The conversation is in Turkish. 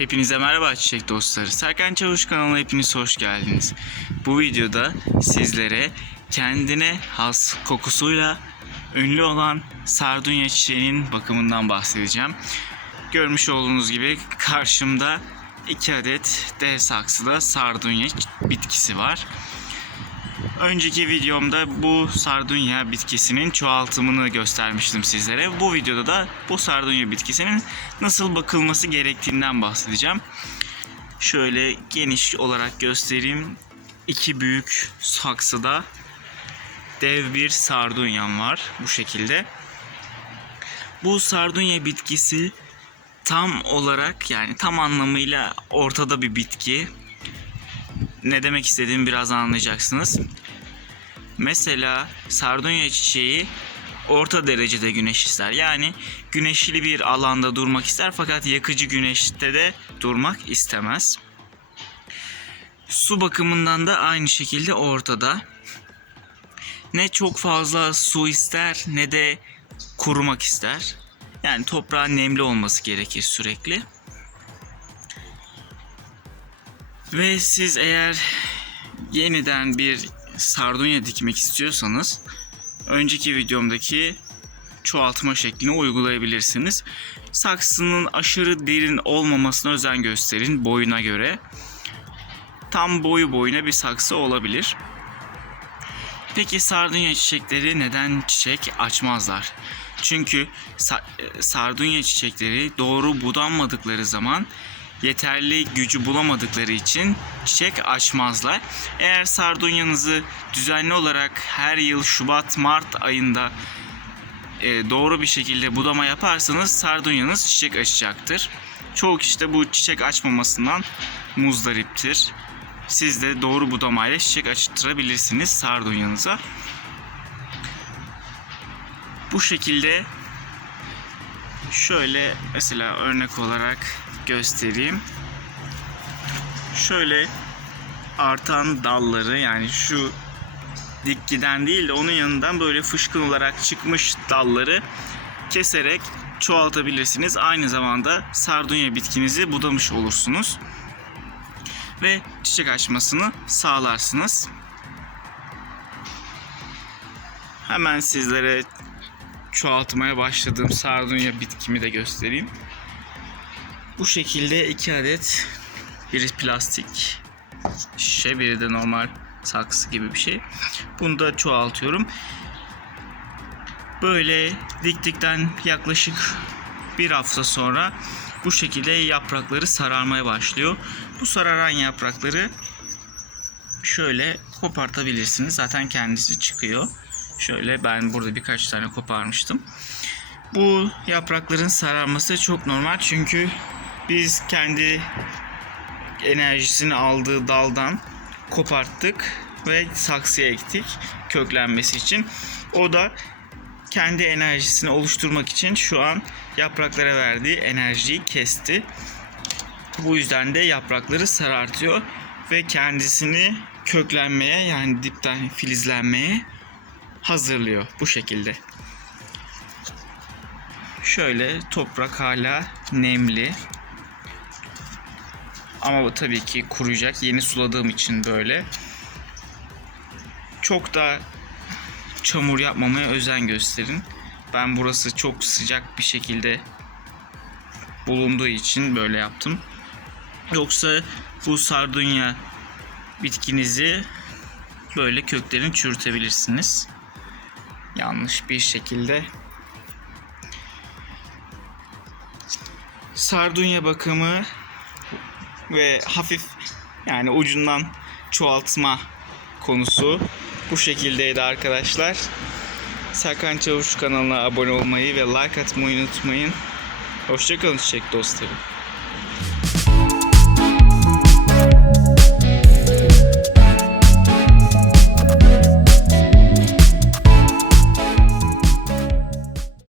Hepinize merhaba çiçek dostları. Serkan Çavuş kanalına hepiniz hoş geldiniz. Bu videoda sizlere kendine has kokusuyla ünlü olan sardunya çiçeğinin bakımından bahsedeceğim. Görmüş olduğunuz gibi karşımda iki adet dev saksıda sardunya bitkisi var. Önceki videomda bu sardunya bitkisinin çoğaltımını göstermiştim sizlere. Bu videoda da bu sardunya bitkisinin nasıl bakılması gerektiğinden bahsedeceğim. Şöyle geniş olarak göstereyim. İki büyük saksıda dev bir sardunyam var bu şekilde. Bu sardunya bitkisi tam olarak yani tam anlamıyla ortada bir bitki. Ne demek istediğimi biraz anlayacaksınız. Mesela sardunya çiçeği orta derecede güneş ister. Yani güneşli bir alanda durmak ister fakat yakıcı güneşte de durmak istemez. Su bakımından da aynı şekilde ortada. Ne çok fazla su ister ne de kurumak ister. Yani toprağın nemli olması gerekir sürekli. Ve siz eğer yeniden bir sardunya dikmek istiyorsanız önceki videomdaki çoğaltma şeklini uygulayabilirsiniz. Saksının aşırı derin olmamasına özen gösterin boyuna göre. Tam boyu boyuna bir saksı olabilir. Peki sardunya çiçekleri neden çiçek açmazlar? Çünkü e, sardunya çiçekleri doğru budanmadıkları zaman yeterli gücü bulamadıkları için çiçek açmazlar. Eğer sardunyanızı düzenli olarak her yıl Şubat-Mart ayında e, doğru bir şekilde budama yaparsanız sardunyanız çiçek açacaktır. Çoğu kişi de bu çiçek açmamasından muzdariptir. Siz de doğru budamayla çiçek açtırabilirsiniz sardunyanıza. Bu şekilde şöyle mesela örnek olarak göstereyim. Şöyle artan dalları yani şu dik giden değil de onun yanından böyle fışkın olarak çıkmış dalları keserek çoğaltabilirsiniz. Aynı zamanda sardunya bitkinizi budamış olursunuz. Ve çiçek açmasını sağlarsınız. Hemen sizlere çoğaltmaya başladığım sardunya bitkimi de göstereyim. Bu şekilde iki adet biri plastik şişe biri de normal saksı gibi bir şey. Bunu da çoğaltıyorum. Böyle diktikten yaklaşık bir hafta sonra bu şekilde yaprakları sararmaya başlıyor. Bu sararan yaprakları şöyle kopartabilirsiniz. Zaten kendisi çıkıyor. Şöyle ben burada birkaç tane koparmıştım. Bu yaprakların sararması çok normal çünkü biz kendi enerjisini aldığı daldan koparttık ve saksıya ektik köklenmesi için. O da kendi enerjisini oluşturmak için şu an yapraklara verdiği enerjiyi kesti. Bu yüzden de yaprakları sarartıyor ve kendisini köklenmeye yani dipten filizlenmeye hazırlıyor bu şekilde. Şöyle toprak hala nemli. Ama tabii ki kuruyacak. Yeni suladığım için böyle. Çok da çamur yapmamaya özen gösterin. Ben burası çok sıcak bir şekilde bulunduğu için böyle yaptım. Yoksa bu sardunya bitkinizi böyle köklerini çürütebilirsiniz. Yanlış bir şekilde. Sardunya bakımı ve hafif yani ucundan çoğaltma konusu bu şekildeydi arkadaşlar. Serkan Çavuş kanalına abone olmayı ve like atmayı unutmayın. Hoşçakalın çiçek dostlarım.